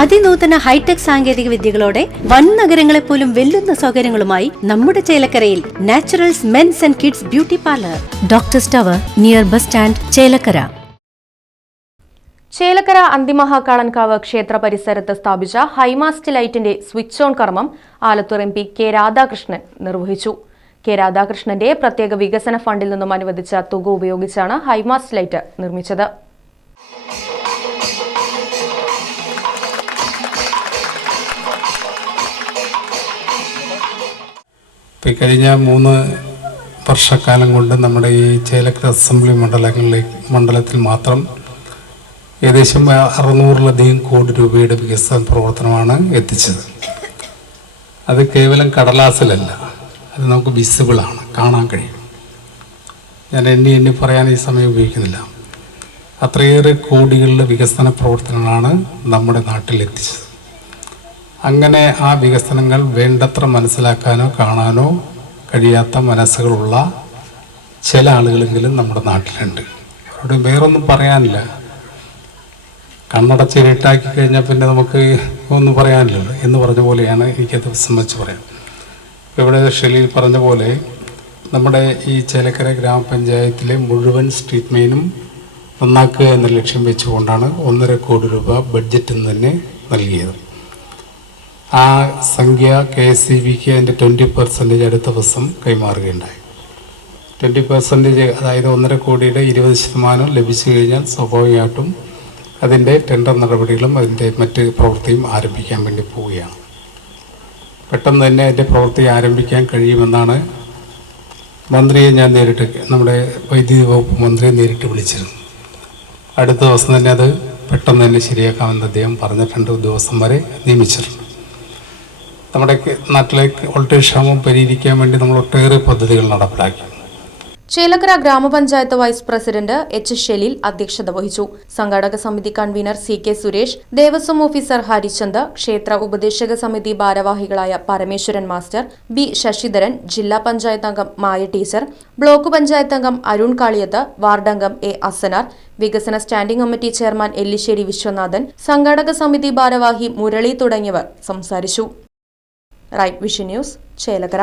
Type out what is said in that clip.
അതിനൂതന hi tech സാങ്കേതിക വിദ്യകളോടെ വൻ നഗരങ്ങളെ പോലും വെല്ലുന്ന സൗകര്യങ്ങളുമായി നമ്മുടെ ചേലക്കരയിൽ Naturals men's and kids beauty parlour. Doctor tower near bus stand Chelakkara. Chelakkara Anthimahakalankavu ക്ഷേത്ര പരിസരത്ത് സ്ഥാപിച്ച ഹൈമാസ്റ്റ് ലൈറ്റിന്റെ സ്വിച്ച് ഓൺ കർമ്മം Alathur M P K Radhakrishnan നിർവഹിച്ചു. കെ രാധാകൃഷ്ണന്റെ പ്രത്യേക വികസന ഫണ്ടിൽ നിന്നും അനുവദിച്ച തുക ഉപയോഗിച്ചാണ് ഹൈമാസ്റ്റ് ലൈറ്റ് നിർമ്മിച്ചത്. ഇപ്പം ഈ കഴിഞ്ഞ മൂന്ന് വർഷക്കാലം കൊണ്ട് നമ്മുടെ ഈ ചേലക്കര അസംബ്ലി മണ്ഡലങ്ങളിലേക്ക് മണ്ഡലത്തിൽ മാത്രം ഏകദേശം അറുന്നൂറിലധികം കോടി രൂപയുടെ വികസന പ്രവർത്തനമാണ് എത്തിച്ചത്. അത് കേവലം കടലാസിലല്ല അത് നമുക്ക് വിസിബിളാണ് കാണാൻ കഴിയും. ഞാൻ എണ്ണി എണ്ണി പറയാൻ ഈ സമയം ഉപയോഗിക്കുന്നില്ല. അത്രയേറെ കോടികളുടെ വികസന പ്രവർത്തനങ്ങളാണ് നമ്മുടെ നാട്ടിൽ എത്തിച്ചത്. അങ്ങനെ ആ വികസനങ്ങൾ വേണ്ടത്ര മനസ്സിലാക്കാനോ കാണാനോ കഴിയാത്ത മനസ്സുകളുള്ള ചില ആളുകളെങ്കിലും നമ്മുടെ നാട്ടിലുണ്ട്. അവരോട് വേറൊന്നും പറയാനില്ല. കണ്ണടച്ച് ഇരുട്ടാക്കി കഴിഞ്ഞാൽ പിന്നെ നമുക്ക് ഒന്നും പറയാനില്ല എന്ന് പറഞ്ഞ പോലെയാണ് എനിക്കത് സംബന്ധിച്ച് പറയാം. ഇവിടെ ഷെലിയിൽ പറഞ്ഞ പോലെ നമ്മുടെ ഈ ചേലക്കര ഗ്രാമപഞ്ചായത്തിലെ മുഴുവൻ സ്ട്രീറ്റ് മെയിനും നന്നാക്കുക എന്ന ലക്ഷ്യം വെച്ചുകൊണ്ടാണ് ഒന്നര കോടി രൂപ ബഡ്ജറ്റിൽ നിന്ന് തന്നെ നൽകിയത്. ആ സംഖ്യ കെ എസ് സി ബിക്ക് അതിന്റെ ട്വന്റി പെർസെന്റേജ് അടുത്ത ദിവസം കൈമാറുകയുണ്ടായി. ട്വന്റി പെർസെന്റേജ് അതായത് ഒന്നര കോടിയുടെ ഇരുപത് ശതമാനം ലഭിച്ചു കഴിഞ്ഞാൽ സ്വാഭാവികമായിട്ടും അതിന്റെ ടെൻഡർ നടപടികളും അതിന്റെ മറ്റ് പ്രവൃത്തിയും ആരംഭിക്കാൻ വേണ്ടി പോവുകയാണ്. പെട്ടെന്ന് തന്നെ അതിന്റെ പ്രവൃത്തി ആരംഭിക്കാൻ കഴിയുമെന്നാണ് മന്ത്രിയെ ഞാൻ നേരിട്ട് നമ്മുടെ വൈദ്യുതി വകുപ്പ് മന്ത്രിയെ നേരിട്ട് വിളിച്ചിരുന്നു അടുത്ത ദിവസം തന്നെ അത് പെട്ടെന്ന് തന്നെ ശരിയാക്കാമെന്ന് അദ്ദേഹം പറഞ്ഞിട്ടുണ്ട് വരെ നിയമിച്ചിട്ടുണ്ട് നമ്മുടെ നാട്ടിലെ ക്ഷാമം പരിഹരിക്കാൻ വേണ്ടി നമ്മൾ ഒട്ടേറെ പദ്ധതികൾ നടപ്പിലാക്കി. ചേലക്കര ഗ്രാമപഞ്ചായത്ത് വൈസ് പ്രസിഡന്റ് എച്ച് ഷെലീൽ അധ്യക്ഷത വഹിച്ചു. സംഘാടക സമിതി convener C K Suresh Devaswom officer Harichand ക്ഷേത്ര ഉപദേശക സമിതി ഭാരവാഹികളായ പരമേശ്വരൻ മാസ്റ്റർ ബി ശശിധരൻ ജില്ലാ പഞ്ചായത്ത് അംഗം മായ ടീച്ചർ ബ്ലോക്ക് പഞ്ചായത്ത് അംഗം അരുൺ കാളിയത്ത് വാർഡ് അംഗം എ അസനാർ വികസന standing committee chairman Ellissery Viswanathan സംഘാടക സമിതി ഭാരവാഹി മുരളി തുടങ്ങിയവർ സംസാരിച്ചു. Right vision news Chelakkara